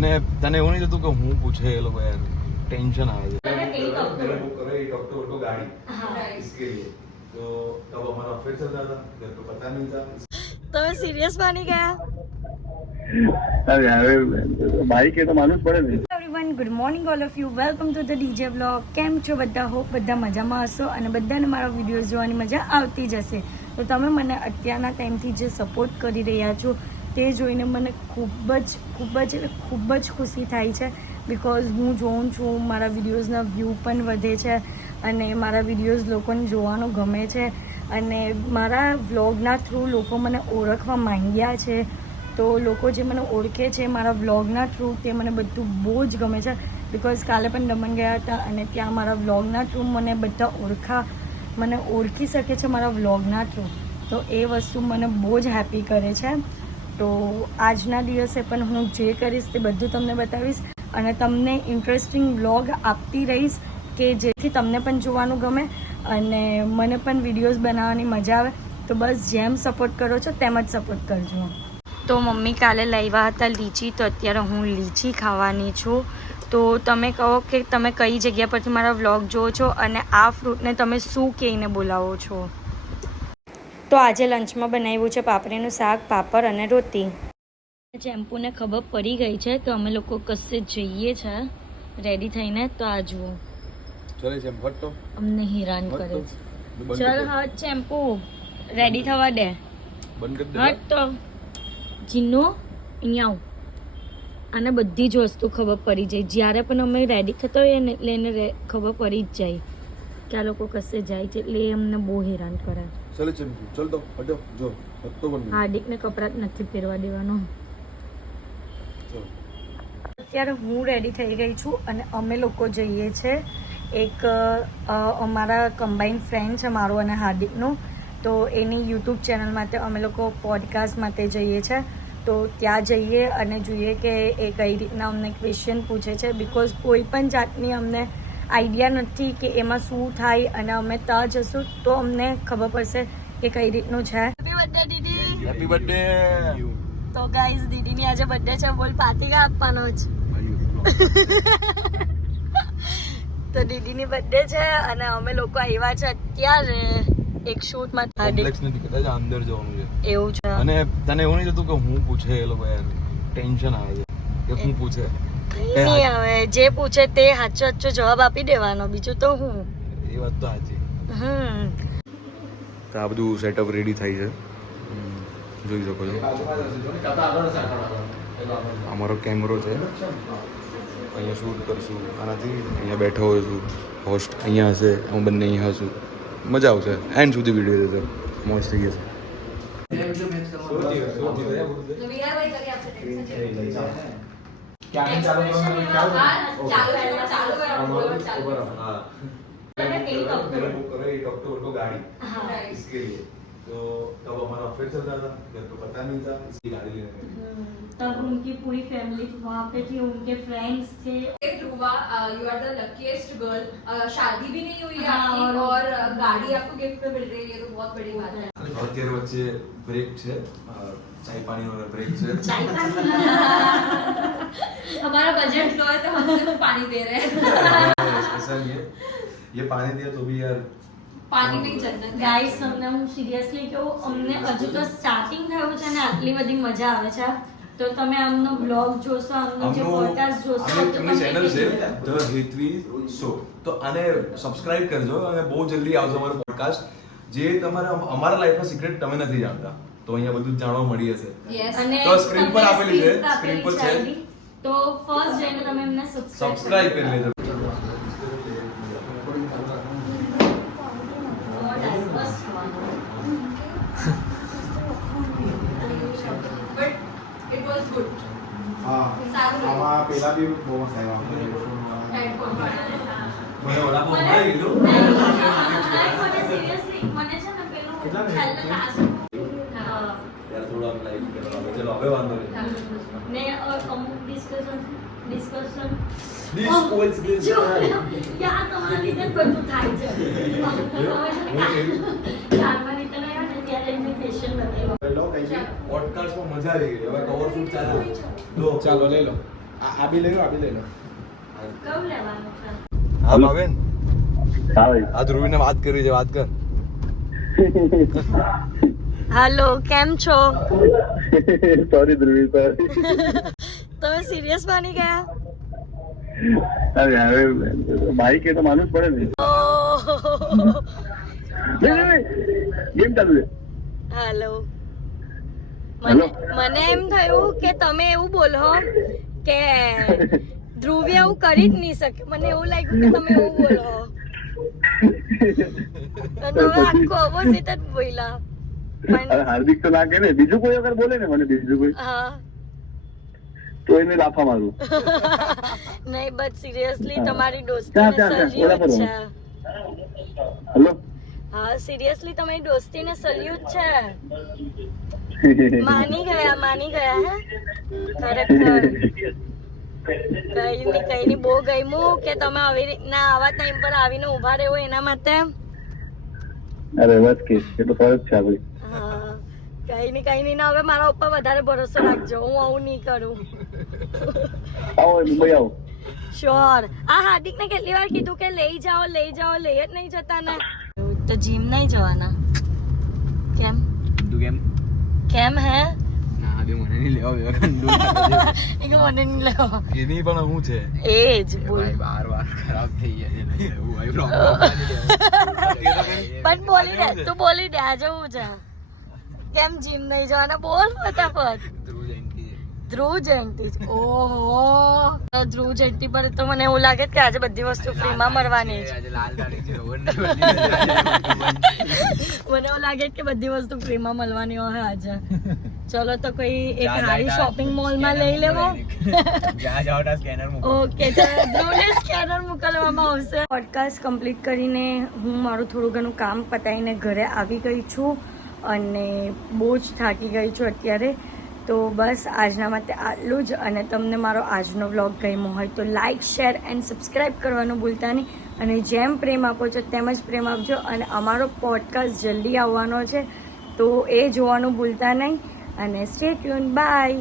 અને તને એવું નહીં થતું કે હું પૂછે એ લોકો યાર टेंशन આવે છે। 8 अक्टूबर को गाड़ी इसके लिए तो तब हमारा अफेयर चल रहा था, घर पे पता नहीं था। તમે સિરિયસ બની ગયા? अरे यार भाई के तो मालूम पड़े नहीं। Everyone, good morning all of you, welcome to the DJ vlog. કેમ છો બધા? હોપ બધા મજામાં હશો અને બધાને મારા વિડીયોઝ જોવાની મજા આવતી જ હશે। તો તમે મને અત્યારના ટાઈમથી જે સપોર્ટ કરી રહ્યા છો તે જોઈને મને ખૂબ જ ખુશી થાય છે। બિકોઝ હું જોઉં છું મારા વિડીયોઝના વ્યૂ પણ વધે છે અને મારા વિડીયોઝ લોકોને જોવાનું ગમે છે અને મારા વ્લોગના થ્રુ લોકો મને ઓળખવા માંગ્યા છે। તો લોકો જે મને ઓળખે છે મારા વ્લોગના થ્રુ તે મને બધું બહુ જ ગમે છે। બિકોઝ કાલે પણ દમણ ગયા હતા અને ત્યાં મારા વ્લોગના થ્રુ મને બધા ઓળખી શકે છે મારા વ્લોગના થ્રુ। તો એ વસ્તુ મને બહુ જ હેપી કરે છે। તો આજના દિવસે પણ હું જે કરીશ તે બધું તમને બતાવીશ અને તમને ઇન્ટરેસ્ટિંગ વ્લોગ આપતી રહીશ કે જેથી તમને પણ જોવાનું ગમે અને મને પણ વિડીયોઝ બનાવવાની મજા આવે। તો બસ જેમ સપોર્ટ કરો છો તેમ જ સપોર્ટ કરજો। તો મમ્મી કાલે લાવ્યા હતા લીચી, તો અત્યારે હું લીચી ખાવાની છું। તો તમે કહો કે તમે કઈ જગ્યા પરથી મારા વ્લોગ જોવો છો અને આ ફ્રૂટને તમે શું કહીને બોલાવો છો? તો આજે લંચમાં બનાવ્યું છે પાપડીનું શાક, પાપડ અને રોટી। ચેમ્પુને ખબર પડી ગઈ છે કે અમે લોકો કશે જઈએ છે રેડી થઈને। તો આ જુઓ અમને હેરાન કરે છે। ચાલ હા ચેમ્પુ રેડી થવા દે, હટ તો જીનો અહીંયા આવ। આને બધી જ વસ્તુ ખબર પડી જાય, જ્યારે પણ અમે રેડી થતા હોઈએ ને એટલે એને ખબર પડી જ જાય કે આ લોકો કશે જાય છે, એટલે એ અમને બહુ હેરાન કરે। હાર્દિકને કપડાં જ નથી પહેરવા દેવાનો। અત્યારે હું રેડી થઈ ગઈ છું અને અમે લોકો જઈએ છે એક અમારા કમ્બાઈન ફ્રેન્ડ છે મારું અને હાર્દિકનું, તો એની યુટ્યુબ ચેનલ માટે અમે લોકો પોડકાસ્ટ માટે જઈએ છે। તો ત્યાં જઈએ અને જોઈએ કે એ કઈ રીતના અમને ક્વેશ્ચન પૂછે છે। બિકોઝ કોઈ પણ જાતની અમને આઈડિયા નથી કે એમાં શું થાય અને અમે ત્યાં જશું તો અમને ખબર પડશે કે કઈ રીતનું છે। હેપી બર્થડે દીદી। Happy birthday. તો ગાઈઝ દીદીની આજે બર્થડે છે, બોલ પાર્ટી આપવાનો જ। તો દીદીની બર્થડે છે અને અમે લોકો આવ્યા છે અત્યારે એક શૂટમાં। કોમ્પ્લેક્સ નથી કદાચ અંદર જવાનું છે એવું છે અને તને એવું નહીં થતું કે હું પૂછે એ લોકો યાર ટેન્શન આવે છે કે હું પૂછે? કઈ નહીં, હવે જે પૂછે તે સાચો જવાબ આપી દેવાનો, બીજું તો હું। એ વાત તો સાચી। તો આ બધું સેટઅપ રેડી થાય છે, જોઈ શકો છો। અમારો કેમેરો છે, અહીંયા શૂટ કરશું આનાથી। અહીંયા બેઠો હોય છું, હોસ્ટ અહીંયા હશે, હું બંને અહીંયા હશું, મજા આવશે। એન્ડ સુધી વિડીયો જશે, મોજ થઈ જશે। अक्टूबर को गाड़ी इसके लिए तो तब हमारा अफेयर चल रहा था, घर पे पता नहीं था, इसकी गाड़ी लेने गए। तब उनकी पूरी फैमिली वहाँ पे थी, उनके फ्रेंड्स थे। Dhruva, you are the luckiest girl. शादी भी नहीं हुई है आपकी और गाड़ी आपको गिफ्ट में मिल रही है, तो बहुत बड़ी बात है। और तेरे बच्चे ब्रेक છે, ચાય પાણી વાળા બ્રેક છે। हमारा बजट लो है तो हम सिर्फ पानी दे रहे हैं। ऐसा नहीं है, ये पानी दिया तो भी यार पानी नहीं जन्नत। ગાઈસ તમને હું સિરિયસલી કહું, અમને હજુ તો સ્ટાર્ટિંગ થયું છે ને આટલી બધી મજા આવે છે। તો તમે આમનો બ્લોગ જોશો, આમનો જે પોડકાસ્ટ જોશો તો તમને ચેનલ છે ધ હેતવી શો, તો આને સબસ્ક્રાઇબ કરજો અને બહુ જલ્દી આવશે અમારો પોડકાસ્ટ, જે તમારા અમારા લાઈફના સિક્રેટ તમે નથી જાણતા, તો અહીંયા બધું જ જાણવા મળી હશે। Yes. અને તો સ્ક્રીન પર તમને આપેલી છે, સ્ક્રીન પર છે। ID, તો ફર્સ્ટ જઈને તમે એમને સબસ્ક્રાઇબ કરી લેજો। But it was good. આમાં પેલા બી બહુ મસ્ત આવ્યા। Headphone મને વડાપાવ મળી ગયો। સિરિયસલી મને છે ને પેલું કેટલા મિનિટ? છેલ્લે લાસ્ટ યાર થોડા લાઈક કરવા આવે, ચલો હવે વાંધો નહીં। ને અમુક ડિસ્કશન This was this યા તમારા લીધે જ બધું થાય છે। ચાલવા રીતે નહીં આવે ને ત્યારે ઇન્વિટેશન બતાવ્યો। લો કઈ છે પોડકાસ્ટમાં મજા આવી ગઈ, હવે કવર શૂટ ચાલે। લો ચાલો લઈ લો। આ બી લઈ લો કયું લેવાનું છે? હા ભાવેન હા ભાઈ આ ધ્રુવીને વાત કરી છે, વાત કર. હાલો, કેમ છો? Sorry Dhruvi, sorry. તમે સિરિયસ માની ગયા? અરે હવે ભાઈ કે તો માનવું જ પડે ને. ઓહ, ગેમ ચાલુ છે. હાલો. હેલો. મને એમ થયું કે તમે એવું બોલો કે ધ્રુવી એવું કરી જ નહીં શકે. મને એવું લાગ્યું કે તમે એવું બોલો. અને હવે આખું opposite જ બોલ્યા. પણ અરે હાર્દિક તો ના કે ને, બીજું કોઈ અગર બોલે ને મને, બીજું કોઈ હા તો એને લાફા મારું. નહીં, બટ સિરિયસલી તમારી દોસ્તી ક્યાં, ને ક્યાં, સલ્યુટ ક્યાં? છે. હેલો. હા, સિરિયસલી તમારી દોસ્તી ને સલ્યુટ છે. માની ગયા હે ખરેખર. કઈ ની બહુ ગમ્યું કે તમે આવી રીતના આવા ટાઈમ પર આવીને ઉભા રહેવો એના માટે. અરે બસ કે એ તો ફરજ છે ભાઈ. હા, કઈ ની ના, હવે મારા ઉપર વધારે ભરોસો રાખજો. હું આવું નહીં કરું. આવો મુંબઈ આવો. શ્યોર. આ હાર્દિક ને કેટલી વાર કીધું કે લઈ જાઓ, લઈ જ નહીં જતા ને. તો જીમ નહીં જવાના કેમ? કેમ હે? ના બે મને નહીં લેવા, બે કંડુ એ કે મને નહીં લેવા. એની પણ હું છે એ જ બોલ. બાર ખરાબ થઈ ગયા છે એવું ભાઈ પણ બોલી દે, તું બોલી દે. આજે હું છે કેમ જીમ નહીં જવાના? બોલ ફટાફટ. ધ્રુવ જયંતિ. ઓહો, ધ્રુવ જયંતિ પર તો મને એવું લાગે કે આજે બધી વસ્તુ ફ્રીમાં મળવાની છે. મને એવું લાગે કે બધી વસ્તુ ફ્રીમાં મળવાની હોય આજે. ચલો તો કોઈ એક સારી શોપિંગ મોલમાં લઈ લેવો. ઓકે, ધ્રુવને સ્કેનર મોકલવામાં આવશે. પોડકાસ્ટ કમ્પ્લીટ કરીને હું મારું થોડું ઘણું કામ પતાવીને ઘરે આવી ગઈ છું અને બહુ જ થાકી ગઈ છું અત્યારે. તો બસ આજના માટે આટલું જ. અને તમને મારો આજનો વ્લોગ ગમ્યો હોય તો લાઇક, શેર એન્ડ સબસ્ક્રાઈબ કરવાનું ભૂલતા નહીં. અને જેમ પ્રેમ આપો છો તેમ જ પ્રેમ આપજો. અને અમારો પોડકાસ્ટ જલ્દી આવવાનો છે તો એ જોવાનું ભૂલતા નહીં. અને સ્ટે ટ્યુન. બાય.